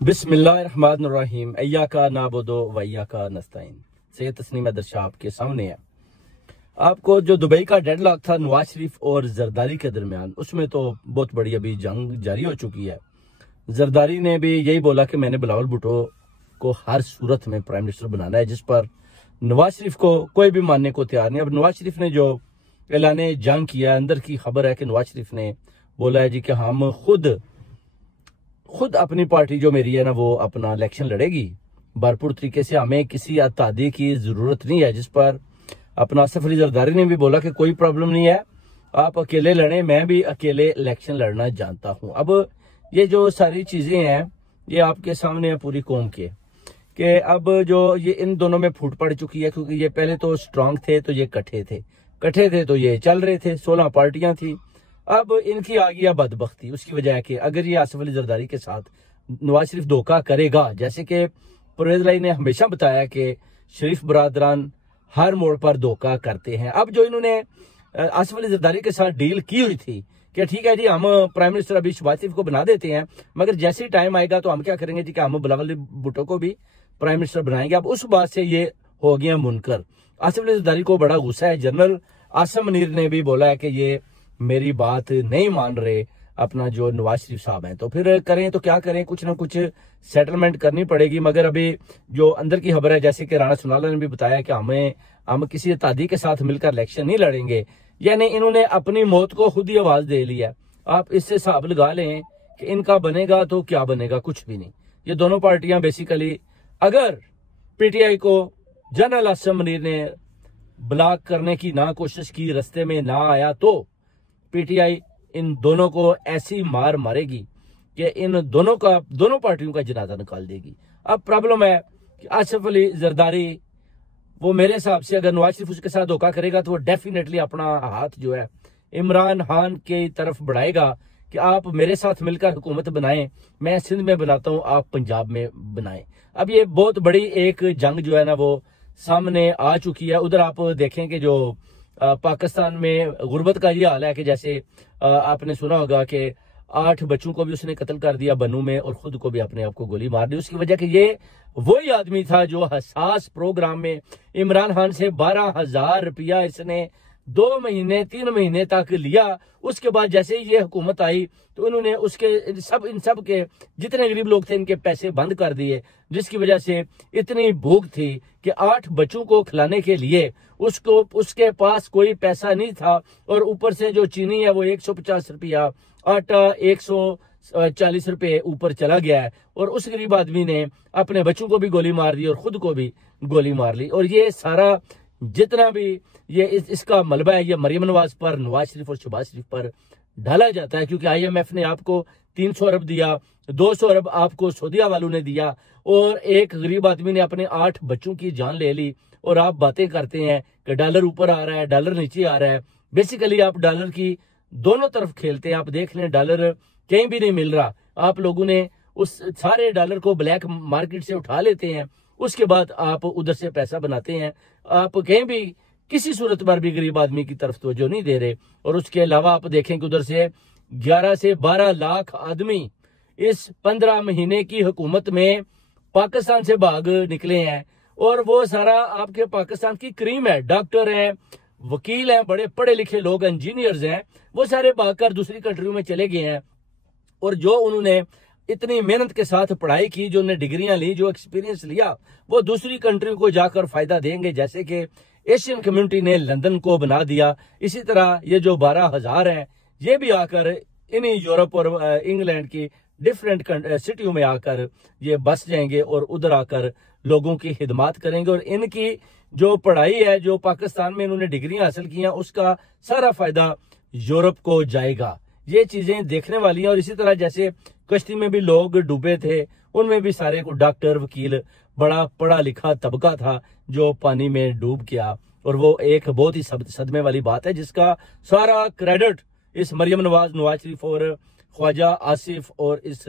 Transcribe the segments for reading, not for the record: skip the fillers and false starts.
बिस्मिल्लाहिर्रहमानिर्रहीम अय्याका नाबुदु व अय्याका नस्तईन। सैयद तस्नीम दरशाह आपके सामने है। आपको जो दुबई का डेडलॉक था नवाज शरीफ और जरदारी के दरमियान, उसमें तो बहुत बड़ी अभी जंग जारी हो चुकी है। जरदारी ने भी यही बोला कि मैंने बिलावल भुट्टो को हर सूरत में प्राइम मिनिस्टर बनाना है, जिस पर नवाज शरीफ को कोई भी मानने को तैयार नहीं। अब नवाज शरीफ ने जो ऐलान जंग किया, अंदर की खबर है कि नवाज शरीफ ने बोला है जी कि हम खुद अपनी पार्टी जो मेरी है ना, वो अपना इलेक्शन लड़ेगी भरपूर तरीके से, हमें किसी अतादी की जरूरत नहीं है। जिस पर अपना आसिफ अली जरदारी ने भी बोला कि कोई प्रॉब्लम नहीं है, आप अकेले लड़ें, मैं भी अकेले इलेक्शन लड़ना जानता हूं। अब ये जो सारी चीजें हैं ये आपके सामने है पूरी कौम के, कि अब जो ये इन दोनों में फूट पड़ चुकी है, क्योंकि ये पहले तो स्ट्रांग थे तो ये कट्ठे थे तो ये चल रहे थे, 16 पार्टियां थी। अब इनकी आ गया बदबख्ती, उसकी वजह है कि अगर ये आसिफ अली जरदारी के साथ नवाज शरीफ धोखा करेगा, जैसे कि परवेज लाई ने हमेशा बताया कि शरीफ बरादरान हर मोड़ पर धोखा करते हैं। अब जो इन्होंने आसिफ अली जरदारी के साथ डील की हुई थी कि ठीक है जी, हम प्राइम मिनिस्टर अभी शहबाज शरीफ को बना देते हैं, मगर जैसे ही टाइम आएगा तो हम क्या करेंगे जी कि हम बिलावल भुट्टो को भी प्राइम मिनिस्टर बनाएंगे। अब उस बात से ये हो गया मुनकर। आसिफ अली जरदारी को बड़ा गुस्सा है। जनरल आसम मुनीर ने भी बोला है कि ये मेरी बात नहीं मान रहे अपना जो नवाज शरीफ साहब हैं, तो फिर करें तो क्या करें, कुछ ना कुछ सेटलमेंट करनी पड़ेगी। मगर अभी जो अंदर की खबर है, जैसे कि राणा सुनाला ने भी बताया कि हम किसी अतादी के साथ मिलकर इलेक्शन नहीं लड़ेंगे, यानी इन्होंने अपनी मौत को खुद ही आवाज दे लिया। आप इससे हिसाब लगा लें कि इनका बनेगा तो क्या बनेगा, कुछ भी नहीं। ये दोनों पार्टियां बेसिकली, अगर पीटीआई को जनरल आसम मुनीर ने ब्लॉक करने की ना कोशिश की, रास्ते में ना आया, तो पीटीआई इन दोनों को ऐसी मार मारेगी कि इन दोनों पार्टियों का जनाजा निकाल देगी। अब प्रॉब्लम है कि आसिफ अली जरदारी, वो मेरे हिसाब से अगर नवाज शरीफ उसके साथ धोखा करेगा तो वो डेफिनेटली अपना हाथ जो है इमरान खान की तरफ बढ़ाएगा कि आप मेरे साथ मिलकर हुकूमत बनाएं, मैं सिंध में बनाता हूं, आप पंजाब में बनाएं। अब ये बहुत बड़ी एक जंग जो है ना वो सामने आ चुकी है। उधर आप देखें कि जो पाकिस्तान में गुर्बत का ये हाल है कि जैसे आपने सुना होगा कि 8 बच्चों को भी उसने कत्ल कर दिया बनू में, और खुद को भी अपने आप को गोली मार दी। उसकी वजह कि ये वही आदमी था जो हसास प्रोग्राम में इमरान खान से 12,000 रुपया इसने 2 महीने 3 महीने तक लिया। उसके बाद जैसे ही ये हुकूमत आई तो इन्होंने इन सब के जितने गरीब लोग थे इनके पैसे बंद कर दिए, जिसकी वजह से इतनी भूख थी कि 8 बच्चों को खिलाने के लिए उसके पास कोई पैसा नहीं था। और ऊपर से जो चीनी है वो 150 रुपया, आटा 140 रुपये ऊपर चला गया है, और उस गरीब आदमी ने अपने बच्चों को भी गोली मार दी और खुद को भी गोली मार ली। और ये सारा जितना भी ये इसका मलबा है, ये मरियम नवाज पर, नवाज शरीफ और शहबाज शरीफ पर ढाला जाता है, क्योंकि IMF ने आपको 300 अरब दिया, 200 अरब आपको सऊदीया वालों ने दिया, और एक गरीब आदमी ने अपने 8 बच्चों की जान ले ली। और आप बातें करते हैं कि डॉलर ऊपर आ रहा है, डॉलर नीचे आ रहा है। बेसिकली आप डॉलर की दोनों तरफ खेलते हैं। आप देख लें, डॉलर कहीं भी नहीं मिल रहा। आप लोगों ने उस सारे डॉलर को ब्लैक मार्केट से उठा लेते हैं, उसके बाद आप उधर से पैसा बनाते हैं। आप कहीं भी किसी सूरत पर भी गरीब आदमी की तरफ तवज्जो नहीं दे रहे। और उसके अलावा आप देखें कि उधर से 11 से 12 लाख आदमी इस 15 महीने की हुकूमत में पाकिस्तान से भाग निकले हैं, और वो सारा आपके पाकिस्तान की क्रीम है, डॉक्टर हैं, वकील हैं, बड़े पढ़े लिखे लोग, इंजीनियर्स हैं, वो सारे भागकर दूसरी कंट्रियों में चले गए हैं। और जो उन्होंने इतनी मेहनत के साथ पढ़ाई की, जो उन्हें डिग्रियां ली, जो एक्सपीरियंस लिया, वो दूसरी कंट्रियों को जाकर फायदा देंगे। जैसे कि एशियन कम्युनिटी ने लंदन को बना दिया, इसी तरह ये जो 12,000 हैं ये भी आकर इन्हीं यूरोप और इंग्लैंड की डिफरेंट सिटियों में आकर ये बस जाएंगे और उधर आकर लोगों की खिदमत करेंगे। और इनकी जो पढ़ाई है, जो पाकिस्तान में इन्होंने डिग्रियां हासिल की हैं, उसका सारा फायदा यूरोप को जाएगा। ये चीजें देखने वाली हैं। और इसी तरह जैसे कश्ती में भी लोग डूबे थे, उनमें भी सारे को डॉक्टर, वकील, बड़ा पढ़ा लिखा तबका था जो पानी में डूब गया। और वो एक बहुत ही सदमे वाली बात है, जिसका सारा क्रेडिट इस मरियम नवाज शरीफ और ख्वाजा आसिफ और इस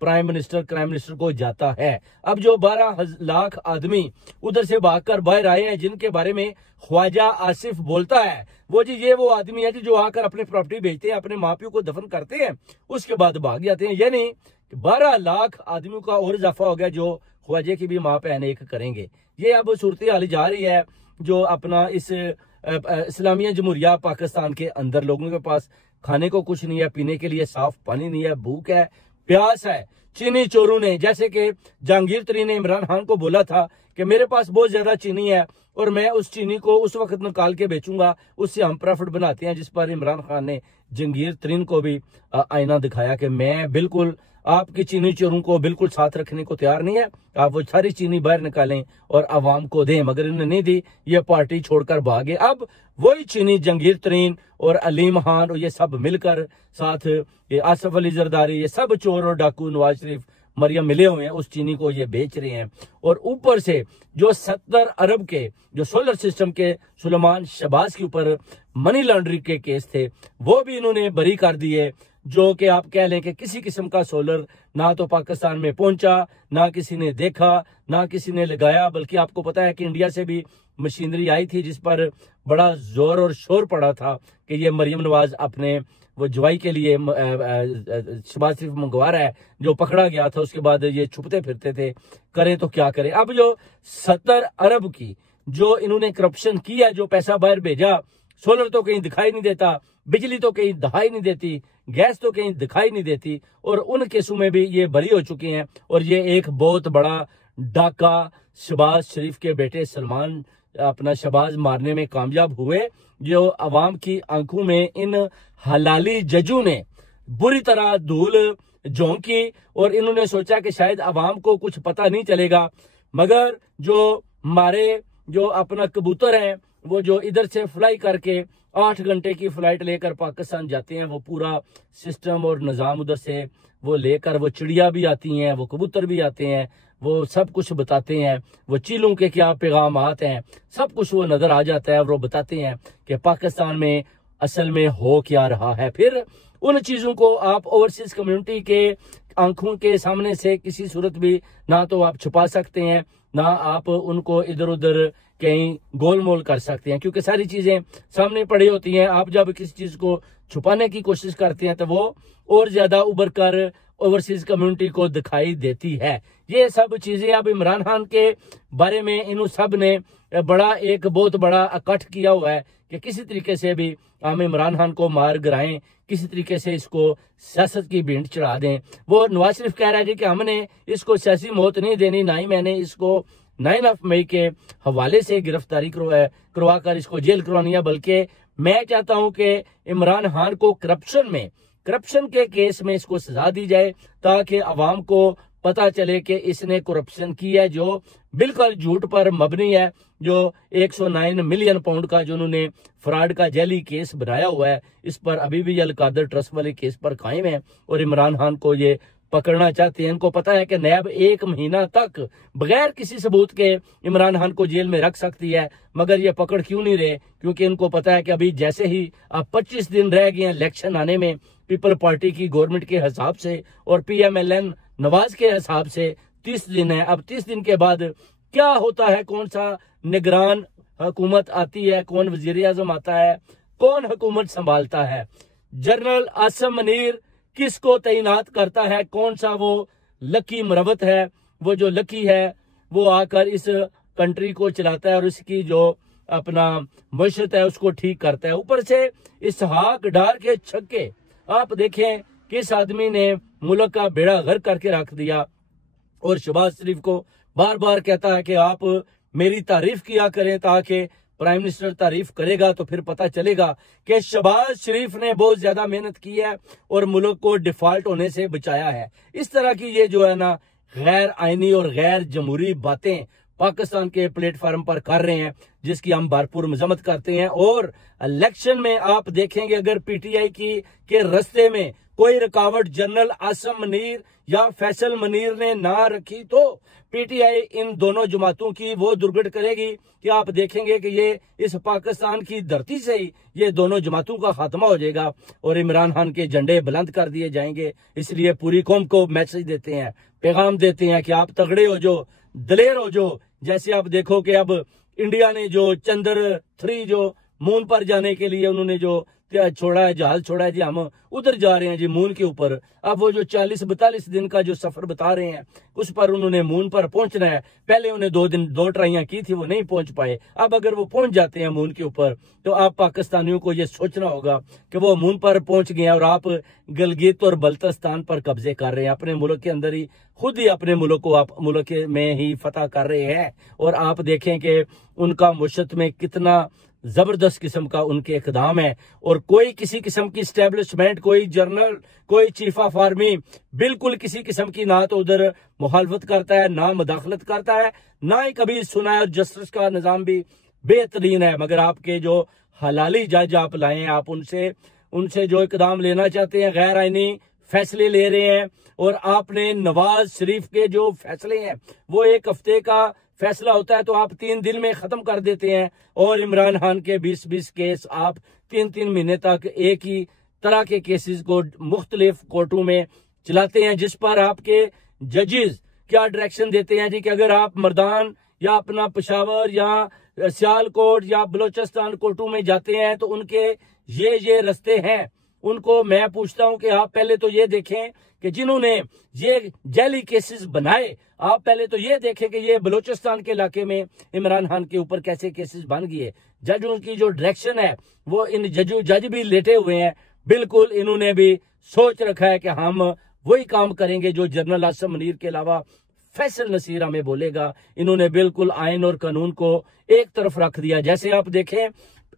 प्राइम मिनिस्टर को जाता है। अब जो 12 लाख आदमी उधर से भागकर बाहर आए हैं, जिनके बारे में ख्वाजा आसिफ बोलता है, ये वो आदमी है जो आकर अपने प्रॉपर्टी बेचते हैं, अपने माँ पियो को दफन करते हैं, उसके बाद भाग जाते हैं। यानी 12 लाख आदमियों का और इजाफा हो गया जो ख्वाजे की भी माँ बहन एक करेंगे। ये अब सूरत हाल जा रही है जो अपना इस इस्लामिया जमहूरिया पाकिस्तान के अंदर लोगों के पास खाने को कुछ नहीं है, पीने के लिए साफ पानी नहीं है, भूख है, प्यास है। चीनी चोरों ने, जैसे कि जहांगीर तरीन ने इमरान खान को बोला था कि मेरे पास बहुत ज्यादा चीनी है और मैं उस चीनी को उस वक्त निकाल के बेचूंगा, उससे हम प्रॉफिट बनाते हैं, जिस पर इमरान खान ने जहांगीर तरीन को भी आईना दिखाया कि मैं बिल्कुल आपकी चीनी चोरों को बिल्कुल साथ रखने को तैयार नहीं है, आप वो सारी चीनी बाहर निकालें और आवाम को दें। मगर इन्होंने नहीं दी, ये पार्टी छोड़कर भागे। अब वही चीनी जहांगीर तरीन और अलीम खान और ये सब मिलकर साथ ये आसफ अली जरदारी, ये सब चोर और डाकू नवाज शरीफ मरियम मिले हुए हैं, उस चीनी को ये बेच रहे हैं। और ऊपर से जो 70 अरब के जो सोलर सिस्टम के सुलेमान शहबाज के ऊपर मनी लॉन्ड्रिंग के केस थे वो भी इन्होंने बरी कर दिए, जो कि आप कह लें कि किसी किस्म का सोलर ना तो पाकिस्तान में पहुंचा, ना किसी ने देखा, ना किसी ने लगाया। बल्कि आपको पता है कि इंडिया से भी मशीनरी आई थी जिस पर बड़ा जोर और शोर पड़ा था कि ये मरियम नवाज अपने वो जवाई के लिए शहबाज शरीफ मंगवा रहा है, जो पकड़ा गया था। उसके बाद ये छुपते फिरते थे, करें तो क्या करें। अब जो 70 अरब की जो इन्होंने करप्शन किया, जो पैसा बाहर भेजा, सोलर तो कहीं दिखाई नहीं देता, बिजली तो कहीं दिखाई नहीं देती, गैस तो कहीं दिखाई नहीं देती, और उन केसों में भी ये बरी हो चुके हैं। और ये एक बहुत बड़ा डाका शहबाज शरीफ के बेटे सलमान अपना शहबाज मारने में कामयाब हुए, जो अवाम की आंखों में इन हलाली जजों ने बुरी तरह धूल झोंकी और इन्होंने सोचा कि शायद अवाम को कुछ पता नहीं चलेगा। मगर जो हमारे जो अपना कबूतर हैं वो जो इधर से फ्लाई करके 8 घंटे की फ्लाइट लेकर पाकिस्तान जाते हैं, वो पूरा सिस्टम और निज़ाम उधर से वो लेकर, वो चिड़िया भी आती हैं, वो कबूतर भी आते हैं, वो सब कुछ बताते हैं, वो चीलों के क्या पैगाम आते हैं, सब कुछ वो नजर आ जाता है और वो बताते हैं कि पाकिस्तान में असल में हो क्या रहा है। फिर उन चीजों को आप ओवरसीज कम्युनिटी के आंखों के सामने से किसी सूरत भी ना तो आप छुपा सकते हैं, ना आप उनको इधर उधर कहीं गोलमोल कर सकते हैं, क्योंकि सारी चीजें सामने पड़ी होती हैं। आप जब किसी चीज को छुपाने की कोशिश करते हैं तो वो और ज्यादा उभर कर ओवरसीज कम्युनिटी को दिखाई देती है। ये सब चीजें अब इमरान खान के बारे में इन सब ने बड़ा एक बहुत बड़ा इकट्ठ किया हुआ है कि किसी तरीके से भी हम इमरान खान को मार गिराएं, किसी तरीके से इसको सियासत की भेंट चढ़ा दें। वो नवाज शरीफ कह रहा है कि हमने इसको सियासी मौत नहीं देनी, ना ही मैंने इसको 9 मई के हवाले से गिरफ्तारी करवा कर इसको जेल करवानी है, बल्कि मैं चाहता हूं कि इमरान खान को करप्शन के केस में इसको सजा दी जाए ताकि अवाम को पता चले कि इसने करप्शन की है, जो बिल्कुल झूठ पर मबनी है। जो 109 मिलियन पाउंड का जो उन्होंने फ्रॉड का जैली केस बनाया हुआ है, इस पर अभी भी अलकादर ट्रस्ट वाले केस पर कायम है और इमरान खान को ये पकड़ना चाहते हैं। इनको पता है कि नैब 1 महीना तक बगैर किसी सबूत के इमरान खान को जेल में रख सकती है, मगर ये पकड़ क्यों नहीं रहे? क्योंकि इनको पता है कि अभी जैसे ही अब 25 दिन रह गए हैं इलेक्शन आने में, पीपल पार्टी की गवर्नमेंट के हिसाब से और PMLN नवाज के हिसाब से 30 दिन है। अब 30 दिन के बाद क्या होता है, कौन सा निगरान हुकूमत आती है, कौन वजीर आजम आता है, कौन हुकूमत संभालता है, जनरल आसिम मुनीर किसको तैनात करता है, कौन सा वो लकी मरवत है, वो जो लकी है वो आकर इस कंट्री को चलाता है और इसकी जो अपना मशरत है उसको ठीक करता है। ऊपर से इसहाक डार के छक्के आप देखें किस आदमी ने मुल्क का बेड़ा गर्क करके रख दिया और शहबाज शरीफ को बार बार कहता है कि आप मेरी तारीफ किया करें, ताकि प्राइम मिनिस्टर तारीफ करेगा तो फिर पता चलेगा कि शहबाज शरीफ ने बहुत ज्यादा मेहनत की है और मुल्क को डिफॉल्ट होने से बचाया है। इस तरह की ये जो है ना गैर आईनी और गैर जमहूरी बातें पाकिस्तान के प्लेटफॉर्म पर कर रहे हैं, जिसकी हम भरपूर मजम्मत करते हैं। और इलेक्शन में आप देखेंगे अगर PTI के रास्ते में कोई रुकावट जनरल आसिम मुनीर या फैसल मुनीर ने ना रखी तो PTI इन दोनों जमातों की वो दुर्गट करेगी कि आप देखेंगे कि ये इस पाकिस्तान की धरती से ही ये दोनों जमातों का खात्मा हो जाएगा और इमरान खान के झंडे बुलंद कर दिए जाएंगे। इसलिए पूरी कौम को मैसेज देते हैं, पैगाम देते हैं कि आप तगड़े हो, जो दलेर हो। जो जैसे आप देखो कि अब इंडिया ने जो चंद्र 3 जो मून पर जाने के लिए उन्होंने जो छोड़ा है, जहाज छोड़ा है जी, हम उधर जा रहे हैं जी मून के ऊपर। अब वो जो 40-42 दिन का जो सफर बता रहे हैं उस पर उन्होंने मून पर पहुंचना है। पहले उन्हें 2 ट्राइयां की थी, वो नहीं पहुंच पाए। अब अगर वो पहुंच जाते हैं मून के ऊपर तो आप पाकिस्तानियों को ये सोचना होगा कि वो मून पर पहुंच गए और आप गिलगित और बल्तिस्तान पर कब्जे कर रहे हैं। अपने मुल्क के अंदर ही खुद ही अपने मुल्क को आप मुल्क में ही फतह कर रहे हैं। और आप देखें कि उनका मुशत में कितना जबरदस्त किस्म का उनके इकदाम है। और कोई किसी किस्म की स्टैब्लिशमेंट, कोई जर्नल, कोई चीफ ऑफ आर्मी बिल्कुल किसी किस्म की ना तो उधर मुखालफत करता है, ना मुदाखलत करता है, ना ही कभी सुना है। और जस्टिस का निज़ाम भी बेहतरीन है। मगर आपके जो हलाली जज आप लाए हैं, आप उनसे जो इकदाम लेना चाहते हैं गैर आईनी फैसले ले रहे हैं। और आपने नवाज शरीफ के जो फैसले हैं वो 1 हफ्ते का फैसला होता है तो आप 3 दिन में खत्म कर देते हैं। और इमरान खान के 20-20 केस आप 3-3 महीने तक एक ही तरह के केसेस को मुख्तलिफ कोर्टों में चलाते हैं, जिस पर आपके जजेस क्या डायरेक्शन देते हैं जी कि अगर आप मर्दान या अपना पेशावर या सियालकोट या बलोचिस्तान कोर्टों में जाते हैं तो उनके ये रास्ते हैं। उनको मैं पूछता हूं कि आप पहले तो ये देखें कि जिन्होंने ये जैली केसेस बनाए, आप पहले तो ये देखें कि ये बलोचिस्तान के इलाके में इमरान खान के ऊपर कैसे केसेस बन गए। जजों की जो डायरेक्शन है वो इन जज भी लेटे हुए हैं। बिल्कुल इन्होंने भी सोच रखा है कि हम वही काम करेंगे जो जनरल आसिम मुनीर के अलावा फैसल नसीर हमें बोलेगा। इन्होंने बिल्कुल आइन और कानून को एक तरफ रख दिया। जैसे आप देखें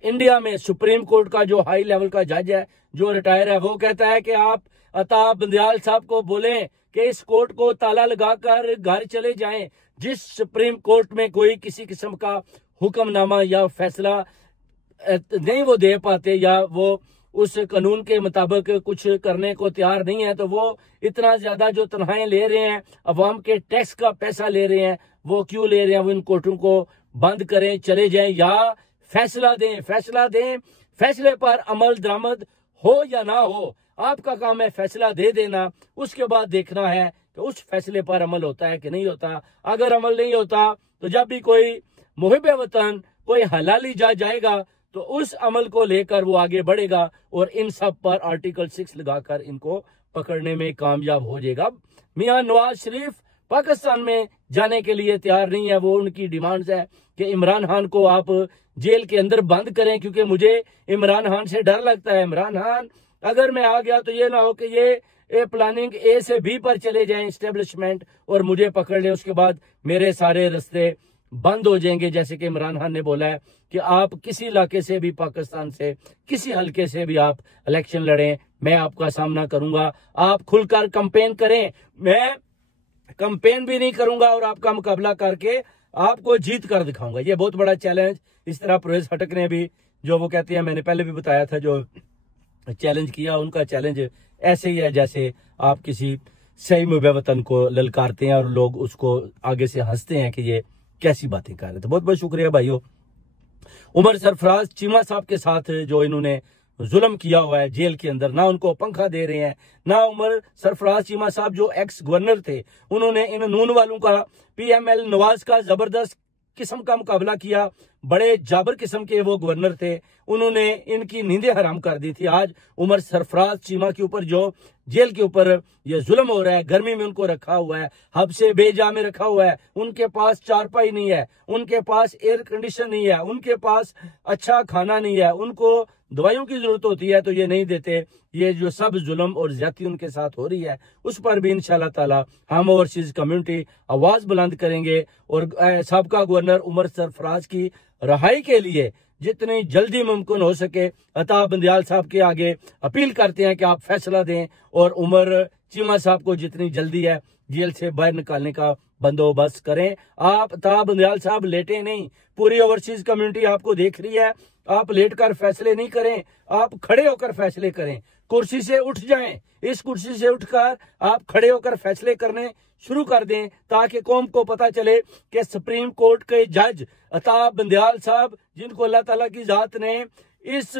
इंडिया में सुप्रीम कोर्ट का जो हाई लेवल का जज है जो रिटायर है, वो कहता है कि आप अता बंदयाल साहब को बोलें कि इस कोर्ट को ताला लगाकर घर चले जाएं। जिस सुप्रीम कोर्ट में कोई किसी किस्म का हुक्मनामा या फैसला नहीं वो दे पाते या वो उस कानून के मुताबिक कुछ करने को तैयार नहीं है, तो वो इतना ज्यादा जो तनख्वाहें ले रहे हैं, अवाम के टैक्स का पैसा ले रहे हैं, वो क्यों ले रहे हैं? वो इन कोर्टों को बंद करें, चले जाएं या फैसला दें। फैसले पर अमल दरामद हो या ना हो, आपका काम है फैसला दे देना। उसके बाद देखना है कि उस फैसले पर अमल होता है कि नहीं होता। अगर अमल नहीं होता तो जब भी कोई मुहिब वतन, कोई हलाली जाएगा तो उस अमल को लेकर वो आगे बढ़ेगा और इन सब पर आर्टिकल 6 लगाकर इनको पकड़ने में कामयाब हो जाएगा। मियां नवाज शरीफ पाकिस्तान में जाने के लिए तैयार नहीं है। वो उनकी डिमांड्स है कि इमरान खान को आप जेल के अंदर बंद करें, क्योंकि मुझे इमरान खान से डर लगता है। इमरान खान अगर मैं आ गया तो ये ना हो कि ये प्लानिंग ए से बी पर चले जाएं एस्टेब्लिशमेंट और मुझे पकड़ ले, उसके बाद मेरे सारे रास्ते बंद हो जाएंगे। जैसे कि इमरान खान ने बोला है कि आप किसी इलाके से भी, पाकिस्तान से किसी हल्के से भी आप इलेक्शन लड़ें, मैं आपका सामना करूंगा। आप खुलकर कंपेन करें, मैं कंपेन भी नहीं करूंगा और आपका मुकाबला करके आपको जीत कर दिखाऊंगा। ये बहुत बड़ा चैलेंज इस तरह परवेज खटक ने भी, जो वो कहते हैं, मैंने पहले भी बताया था, जो चैलेंज किया, उनका चैलेंज ऐसे ही है जैसे आप किसी सही मुबे वतन को ललकारते हैं और लोग उसको आगे से हंसते हैं कि ये कैसी बातें कर रहे थे। बहुत बहुत शुक्रिया भाइयों। उमर सरफराज चीमा साहब के साथ जो इन्होंने जुल्म किया हुआ है जेल के अंदर, ना उनको पंखा दे रहे हैं, ना उमर सरफराज चीमा साहब जो एक्स गवर्नर थे, उन्होंने इन नून वालों का, पीएमएल नवाज का जबरदस्त किस्म का मुकाबला किया। बड़े जाबर किस्म के वो गवर्नर थे, उन्होंने इनकी नींदें हराम कर दी थी। आज उमर सरफराज चीमा के ऊपर जो जेल के ऊपर ये जुल्म हो रहा है, गर्मी में उनको रखा हुआ है, हब से बेजा में रखा हुआ है, उनके पास चारपाई नहीं है, उनके पास एयर कंडीशन नहीं है, उनके पास अच्छा खाना नहीं है, उनको दवाइयों की जरूरत होती है तो ये नहीं देते। ये जो सब जुल्म और ज्यादती उनके साथ हो रही है, उस पर भी इंशाल्लाह ताला हम ओवरसीज कम्युनिटी आवाज बुलंद करेंगे और साबका गवर्नर उमर सरफराज की रहाई के लिए जितनी जल्दी मुमकिन हो सके अता बंदयाल साहब के आगे अपील करते हैं कि आप फैसला दें और उमर चीमा साहब को जितनी जल्दी है जेल से बाहर निकालने का बंदोबस्त करें। आप अता बंदयाल साहब लेटे नहीं, पूरी ओवरसीज कम्युनिटी आपको देख रही है। आप लेटकर फैसले नहीं करें, आप खड़े होकर फैसले करें, कुर्सी से उठ जाएं। इस कुर्सी से उठकर आप खड़े होकर फैसले करने शुरू कर दें, ताकि कौम को पता चले कि सुप्रीम कोर्ट के जज अता बंदयाल साहब, जिनको अल्लाह ताला की जात ने इस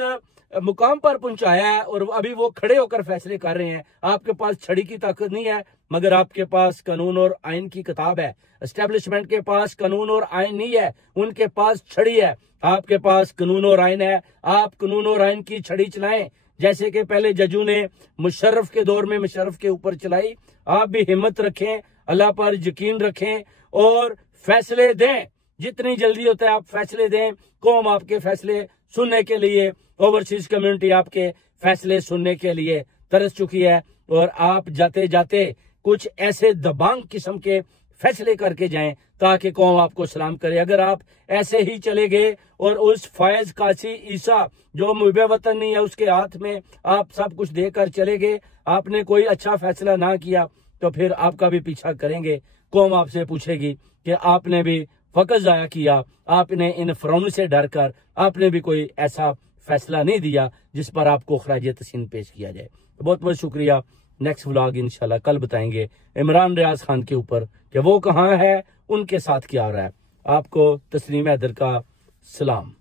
मुकाम पर पहुंचाया है और अभी वो खड़े होकर फैसले कर रहे हैं। आपके पास छड़ी की ताकत नहीं है, मगर आपके पास कानून और आइन की किताब है। एस्टेब्लिशमेंट के पास कानून और आइन नहीं है, उनके पास छड़ी है। आपके पास कानून और आइन है, आप कानून और आइन की छड़ी चलाएं। जैसे कि पहले जजों ने मुशर्रफ के दौर में मुशर्रफ के ऊपर चलाई, आप भी हिम्मत रखें, अल्लाह पर यकीन रखें और फैसले दें। जितनी जल्दी होता है आप फैसले दें। कौम आपके फैसले सुनने के लिए, ओवरसीज कम्युनिटी आपके फैसले सुनने के लिए तरस चुकी है। और आप जाते जाते कुछ ऐसे दबांग किस्म के फैसले करके जाएं ताकि कौम आपको सलाम करे। अगर आप ऐसे ही चले गए और उस फायज कासी ईसा जो मुबे वतन नहीं है उसके हाथ में आप सब कुछ देकर चले गए, आपने कोई अच्छा फैसला ना किया, तो फिर आपका भी पीछा करेंगे। कौम आपसे पूछेगी कि आपने भी वक्त जाया किया, आपने इन फिरौन से डर कर आपने भी कोई ऐसा फैसला नहीं दिया जिस पर आपको खराज तहसीन पेश किया जाए। बहुत बहुत शुक्रिया। नेक्स्ट व्लॉग इंशाल्लाह कल बताएंगे इमरान रियाज खान के ऊपर कि वो कहाँ है, उनके साथ क्या हो रहा है। आपको तस्लीम हैदर का सलाम।